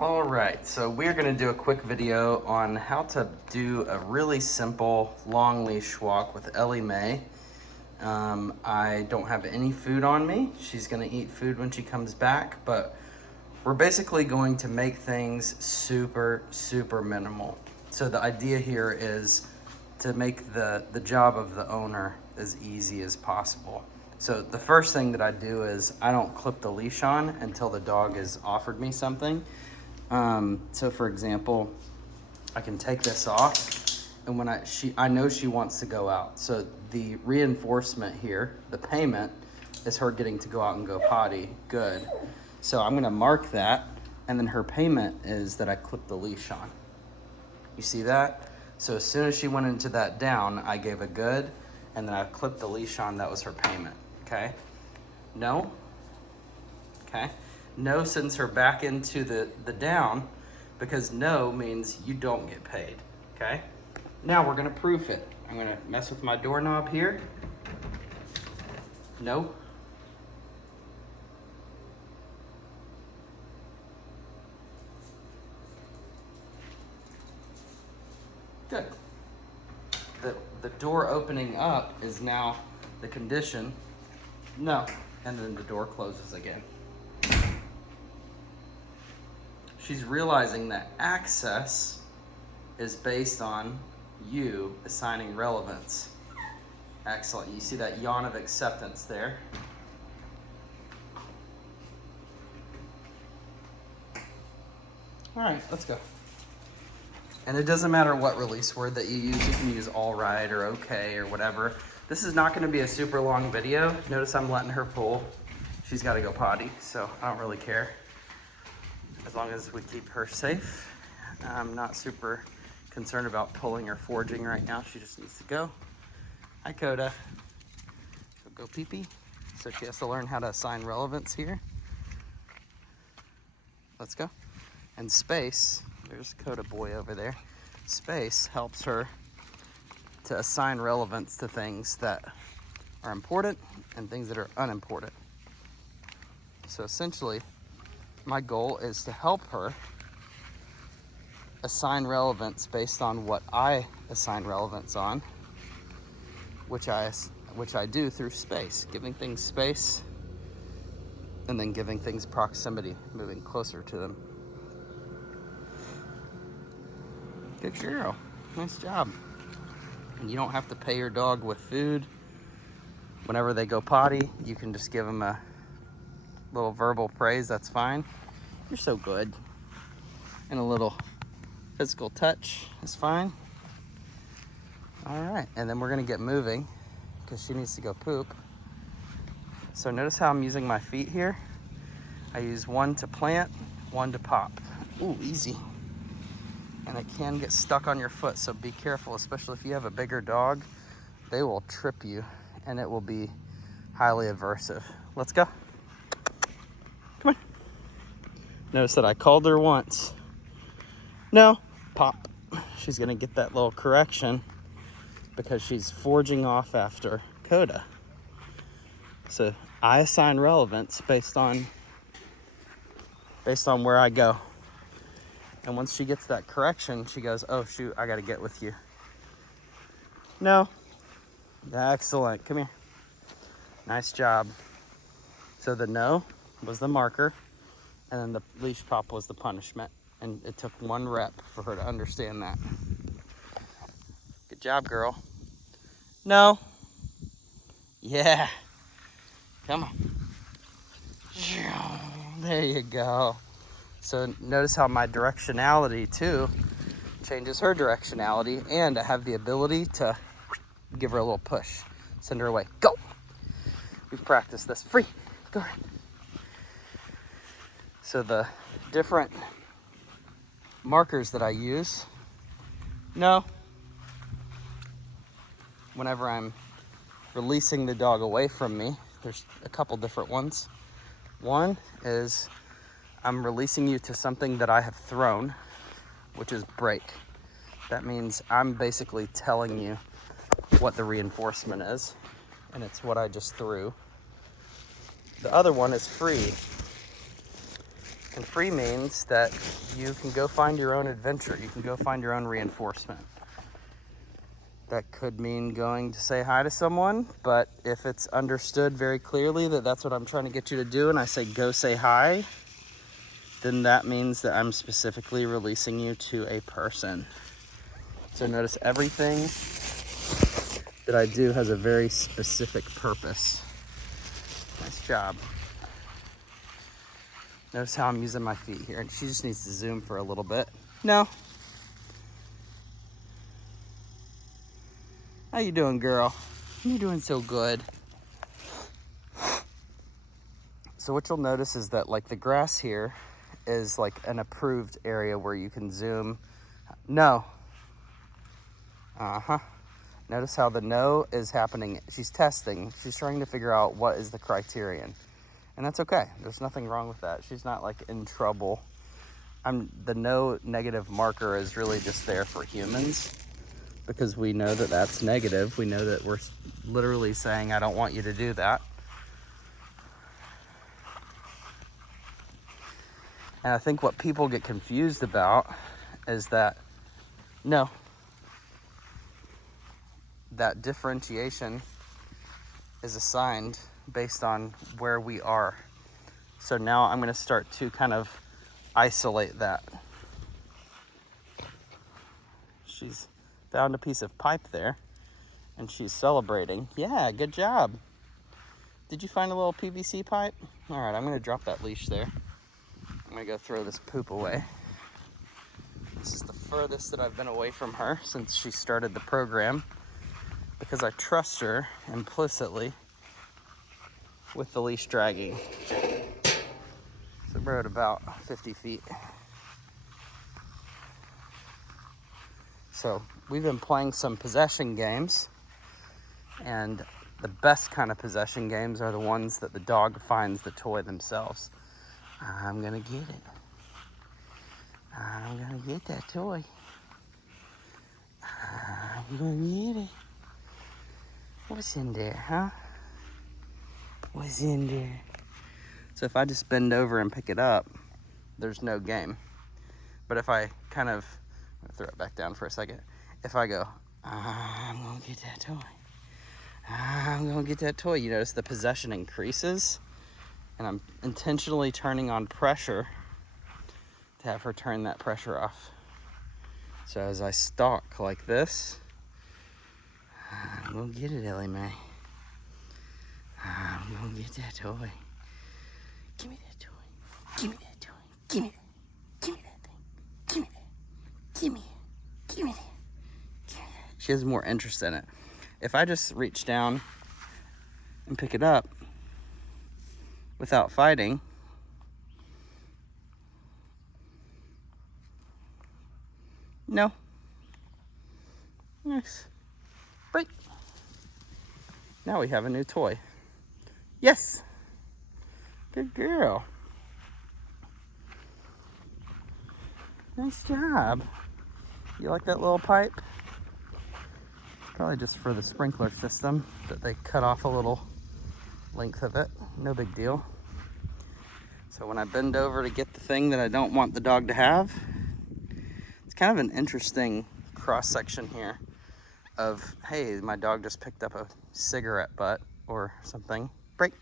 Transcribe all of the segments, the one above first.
All right, so we're gonna do a quick video on how to do a really simple long leash walk with Ellie Mae. I don't have any food on me. She's gonna eat food when she comes back, but we're basically going to make things super minimal. So the idea here is to make the job of the owner as easy as possible. So the first thing that I do is I don't clip the leash on until the dog has offered me something. So for example, I can take this off, and when I know she wants to go out. So the reinforcement here, the payment, is her getting to go out and go potty. Good. So I'm gonna mark that, and then her payment is that I clip the leash on. You see that? So as soon as she went into that down, I gave a good, and then I clipped the leash on. That was her payment. Okay? No? Okay? No sends her back into the down, because no means you don't get paid. Okay? Now we're gonna proof it. I'm gonna mess with my doorknob here. No. Good. The door opening up is now the condition. No. And then the door closes again. She's realizing that access is based on you assigning relevance. Excellent. You see that yawn of acceptance there. All right, let's go. And it doesn't matter what release word that you use. You can use all right or okay or whatever. This is not going to be a super long video. Notice I'm letting her pull. She's got to go potty, so I don't really care. As long as we keep her safe. I'm not super concerned about pulling or forging right now. She just needs to go. Hi, Coda. Go pee-pee. So she has to learn how to assign relevance here. Let's go. And space, there's Coda boy over there. Space helps her to assign relevance to things that are important and things that are unimportant. So essentially, my goal is to help her assign relevance based on what I assign relevance on, which I do through space, giving things space and then giving things proximity, moving closer to them. Good girl. Nice job. And you don't have to pay your dog with food. Whenever they go potty, you can just give them a little verbal praise. That's fine. You're so good. And a little physical touch is fine. All right, and then we're gonna get moving because she needs to go poop. So notice how I'm using my feet here. I use one to plant, one to pop. Ooh, easy. And it can get stuck on your foot, so be careful, especially if you have a bigger dog. They will trip you, and it will be highly aversive. Let's go. Come on. Notice that I called her once. No, pop. She's gonna get that little correction because she's forging off after Coda. So I assign relevance based on where I go. And once she gets that correction, she goes, oh shoot, I gotta get with you. No. Excellent, come here. Nice job. So the no was the marker, and then the leash pop was the punishment. And it took one rep for her to understand that. Good job, girl. No. Yeah. Come on. There you go. So notice how my directionality too changes her directionality, and I have the ability to give her a little push. Send her away. Go. We've practiced this. Free. Go ahead. So the different markers that I use. No. Whenever I'm releasing the dog away from me, there's a couple different ones. One is I'm releasing you to something that I have thrown, which is break. That means I'm basically telling you what the reinforcement is, and it's what I just threw. The other one is free. And free means that you can go find your own adventure. You can go find your own reinforcement. That could mean going to say hi to someone, but if it's understood very clearly that that's what I'm trying to get you to do, and I say go say hi, then that means that I'm specifically releasing you to a person. So notice everything that I do has a very specific purpose. Nice job. Notice how I'm using my feet here, and she just needs to zoom for a little bit. No. How you doing, girl? You're doing so good. So what you'll notice is that like the grass here is like an approved area where you can zoom. No. Notice how the no is happening. She's testing. She's trying to figure out what is the criterion. And that's okay. There's nothing wrong with that. She's not like in trouble. The no negative marker is really just there for humans because we know that that's negative. We know that we're literally saying, I don't want you to do that. And I think what people get confused about is that, no, that differentiation is assigned based on where we are. So now I'm going to start to kind of isolate that. She's found a piece of pipe there and she's celebrating. Yeah, good job. Did you find a little PVC pipe? All right, I'm going to drop that leash there. I'm going to go throw this poop away. This is the furthest that I've been away from her since she started the program because I trust her implicitly with the leash dragging. So we're at about 50 feet. So we've been playing some possession games, and the best kind of possession games are the ones that the dog finds the toy themselves. I'm gonna get it. I'm gonna get that toy. I'm gonna get it. What's in there, huh? What's in there? So if I just bend over and pick it up, there's no game. But if I kind of, I'm gonna throw it back down for a second. If I go, I'm gonna get that toy. I'm gonna get that toy. You notice the possession increases, and I'm intentionally turning on pressure to have her turn that pressure off. So as I stalk like this, I'm gonna get it, Ellie Mae. I'm gonna get that toy. Give me that toy. Give me that toy. Give me that. Give me that thing. Give me that. Give me it. Give me that. Give me that. She has more interest in it. If I just reach down and pick it up without fighting, no. Nice. Break. Now we have a new toy. Yes. Good girl. Nice job. You like that little pipe? It's probably just for the sprinkler system that they cut off a little length of it. No big deal. So when I bend over to get the thing that I don't want the dog to have, it's kind of an interesting cross section here of, hey, my dog just picked up a cigarette butt or something. Break.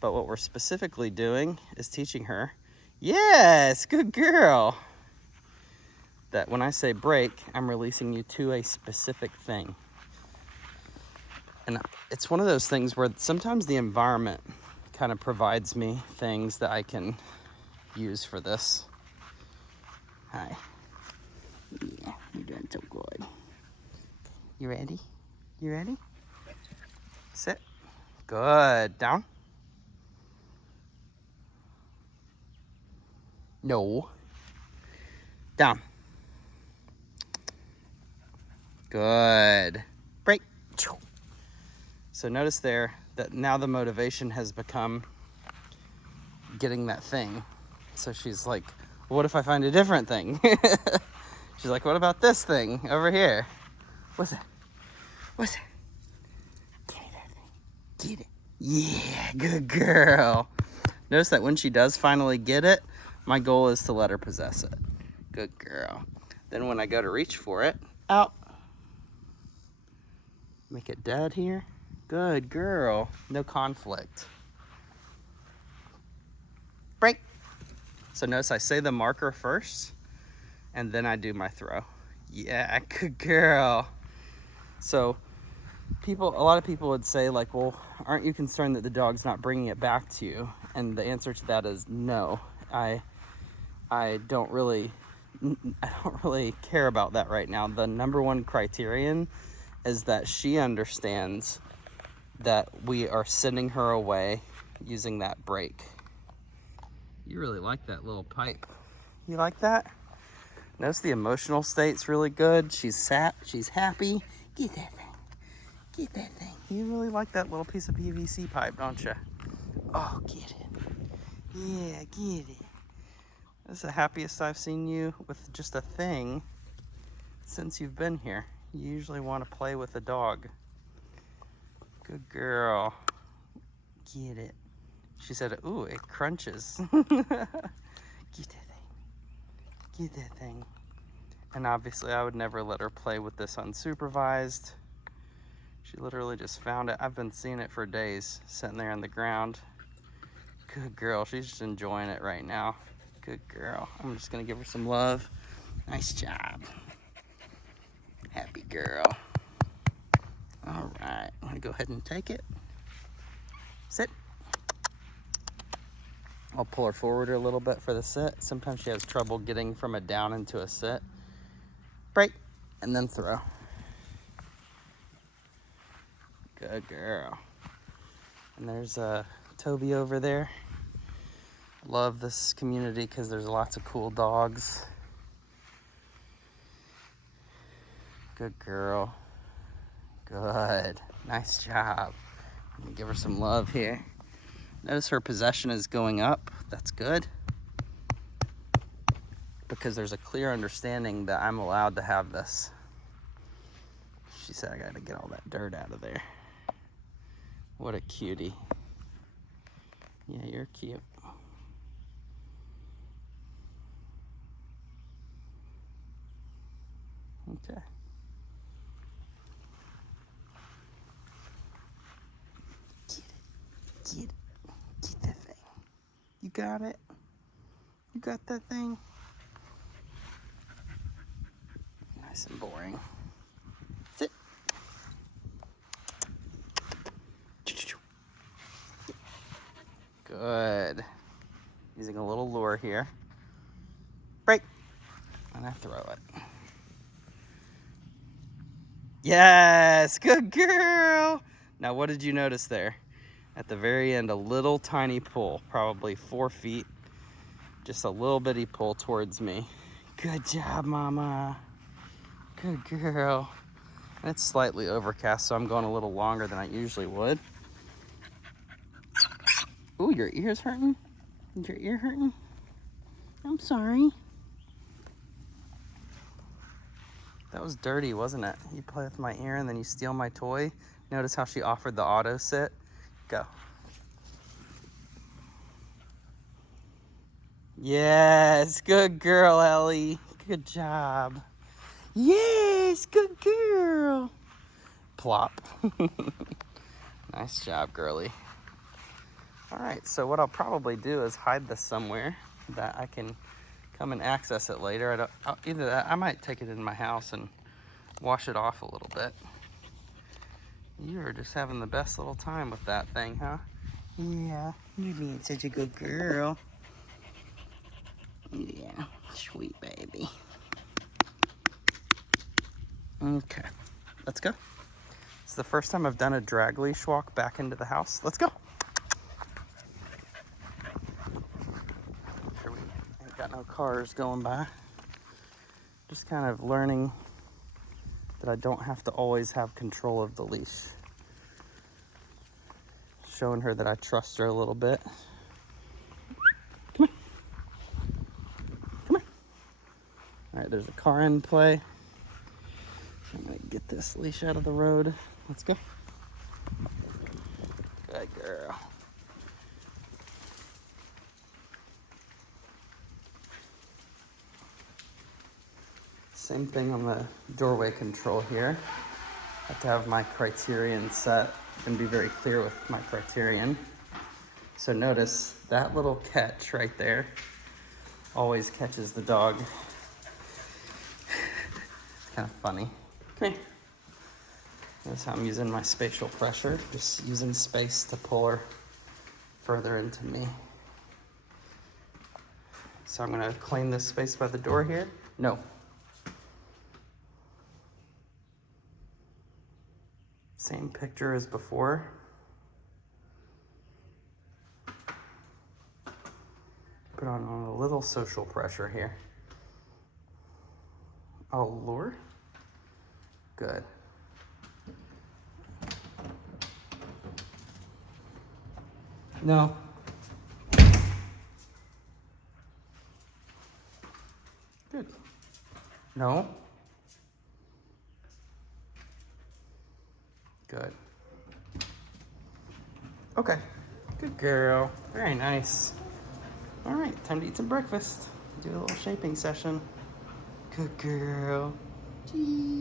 But what we're specifically doing is teaching her, yes, good girl, that when I say break, I'm releasing you to a specific thing. And it's one of those things where sometimes the environment kind of provides me things that I can use for this. Hi. Yeah, you're doing so good. You ready? You ready? Sit. Good. Down. No. Down. Good. Break. So notice there that now the motivation has become getting that thing. So she's like, what if I find a different thing? She's like, what about this thing over here? What's that? What's that? Give me that thing. Get it. Yeah, good girl. Notice that when she does finally get it, my goal is to let her possess it. Good girl. Then when I go to reach for it, out. Make it dead here. Good girl. No conflict. Break. So notice I say the marker first, and then I do my throw. Yeah, good girl. So a lot of people would say like, well, aren't you concerned that the dog's not bringing it back to you? And the answer to that is no. I don't really care about that right now. The number one criterion is that she understands that we are sending her away using that break. You really like that little pipe. You like that? Notice the emotional state's really good. She's happy. Get that thing. Get that thing. You really like that little piece of PVC pipe, don't you? Oh, get it. Yeah, get it. This is the happiest I've seen you with just a thing since you've been here. You usually want to play with a dog. Good girl. Get it. She said, ooh, it crunches. Get that thing. Get that thing. And obviously I would never let her play with this unsupervised. She literally just found it. I've been seeing it for days, sitting there on the ground. Good girl. She's just enjoying it right now. Good girl. I'm just gonna give her some love. Nice job. Happy girl. All right, I'm gonna go ahead and take it. Sit. I'll pull her forward a little bit for the sit. Sometimes she has trouble getting from a down into a sit. Break, and then throw. Good girl. And there's Toby over there. Love this community because there's lots of cool dogs. Good girl. Good. Nice job. Let me give her some love here. Notice her possession is going up. That's good. Because there's a clear understanding that I'm allowed to have this. She said I gotta get all that dirt out of there. What a cutie. Yeah, you're cute. Okay. Get that thing. You got it? You got that thing? Nice and boring. Sit. Good. Using a little lure here. Break. And I throw it. Yes, good girl. Now what did you notice there? At the very end, a little tiny pull, probably 4 feet. Just a little bitty pull towards me. Good job, mama. Good girl. And it's slightly overcast, so I'm going a little longer than I usually would. Ooh, your ear's hurting? Is your ear hurting? I'm sorry. That was dirty, wasn't it? You play with my ear and then you steal my toy. Notice how she offered the auto sit? Go. Yes, good girl, Ellie. Good job. Yes, good girl. Plop. Nice job, girly. All right, so what I'll probably do is hide this somewhere that I can come and access it later. Either that, I might take it in my house and wash it off a little bit. You are just having the best little time with that thing, huh? Yeah, you're being such a good girl. Yeah, sweet baby. Okay, let's go. It's the first time I've done a drag leash walk back into the house. Let's go. Sure we ain't got no cars going by. Just kind of learning that I don't have to always have control of the leash. Showing her that I trust her a little bit. Come on. Come on. All right, there's a car in play. So I'm gonna get this leash out of the road. Let's go. Good girl. Same thing on the doorway control here. I have to have my criterion set and be very clear with my criterion. So notice that little catch right there always catches the dog. It's kind of funny. Come here. Notice how I'm using my spatial pressure, just using space to pull her further into me. So I'm gonna claim this space by the door here. No. Same picture as before. Put on a little social pressure here. I'll lure. Good. No. Good. No. Good. Okay. Good girl. Very nice. All right, time to eat some breakfast. Do a little shaping session. Good girl. Cheese.